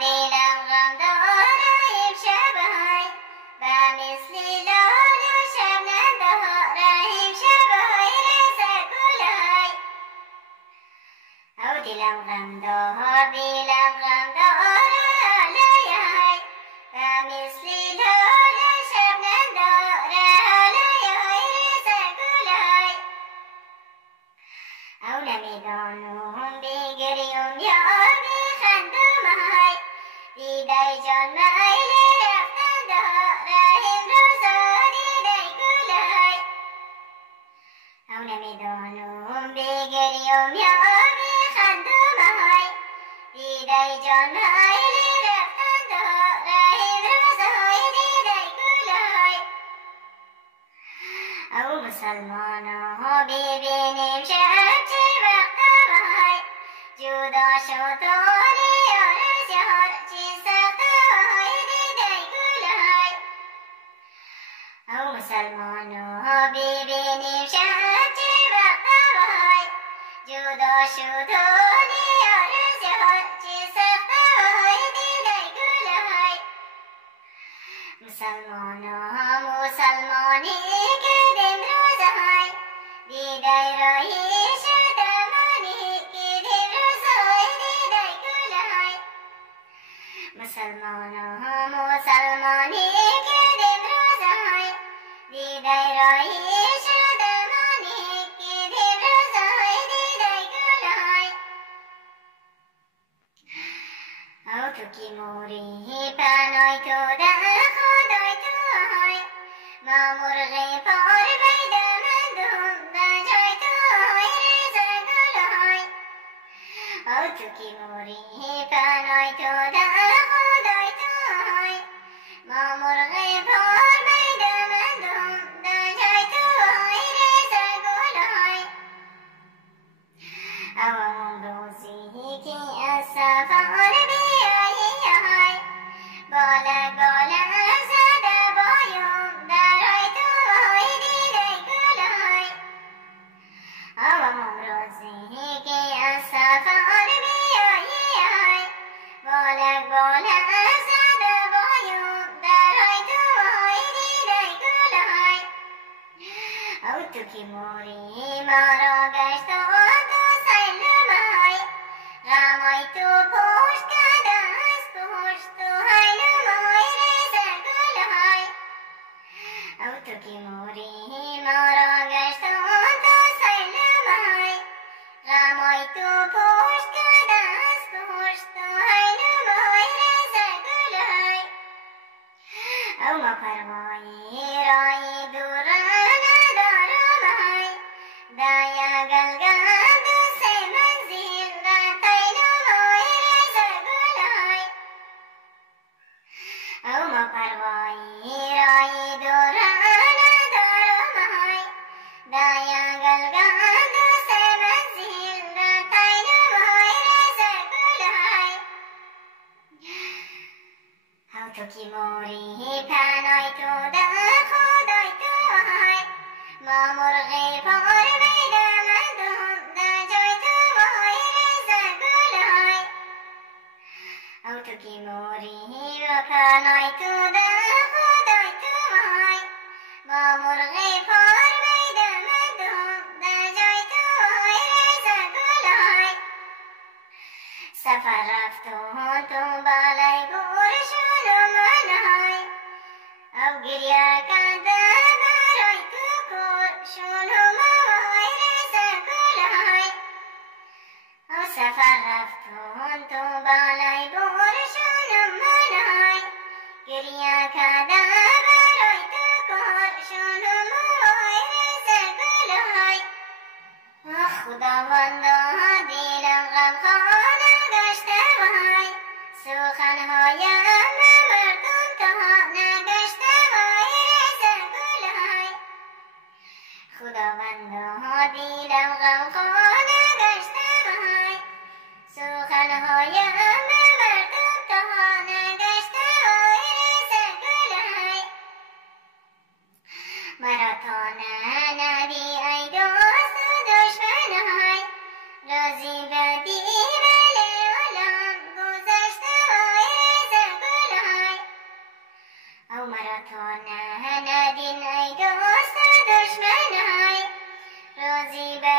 دلم غم داره امشبای و مثل لال و شبنم داره امشبای رزق گلای او دلم غم داره لایای و مثل لال و شبنم داره لایای رزق گلای او نمیدانم بگریم یا بخندم های دیدای جان میل رفتن داره امروز دیدای گلای او نمیدانم بگریم یا بخندم های دیدای جان میل رفتن داره امروز دیدای گلای او مسلمان ها ببینیم شب چه وقت های جدا شد آرز یار چی سخت های دیدای گلای او مسلمان ها ببینیم شب چه وقت های جدا شد آرز یار چی سخت های دیدای گلای مسلمانی که امروز های دیدای راهی شدمانی که امروز های دیدای گلای مسلمانی که امروز های دیدای راهی شدمانی که امروز های دیدای گلای او تو کی موری پنای تو در خدای تو های ما مرغ پار بیدمندم در جای تو های رزق گلای او تو کی موری پنای تو در خدای تو های ما مرغ پار بیدمندم در جای تو های رزق گلای او امروزی که از سفر بالک زده بایم درای تو های دیدای گلای اوام امروزی که از سفر بیایی بالک زده بایم درای تو های دیدای گلای او تو که موری مرا گشت و تو سیلمای غمای تو پشت کده از پشت تو او تو کی موری مرا گشت تو سیلمای غمای تو پشت کده از پشت تو هیلمای رزق گلای او ما پروایی رای دور ندارم های دایا گلگل دو سه منزل رتیلمای رزق گلای او ما پروایی رای دور دایا گلگل دو سه منزل رتیلمای رزق گلای او تو کی موری پنای تو در خدای تو های ما مرغ پار بیدمندم در جای تو های رزق گلای او تو کی موری پنای تو در خدای تو های ما مرغ پار بیدمندم در جای تو های رزق گلای سفر رفتم تو بالای گورشون من های او گریه کنده برای تو کورشون های رزق گلای او سفر رفتم تو بالای گورشون من های گریه کنده برای تو کورشون های رزق گلای خداوندا دلم غمخواره گشته وای سخنهایم به مردم تا نگشته وای رزق گلای خداوندا دلم غمخواره گشته وای سخنهایم به مردم تا نگشته وای رزق گلای مرا تا ندی ای دوست و دشمن های ندین ای دوست و دشمنای روزی به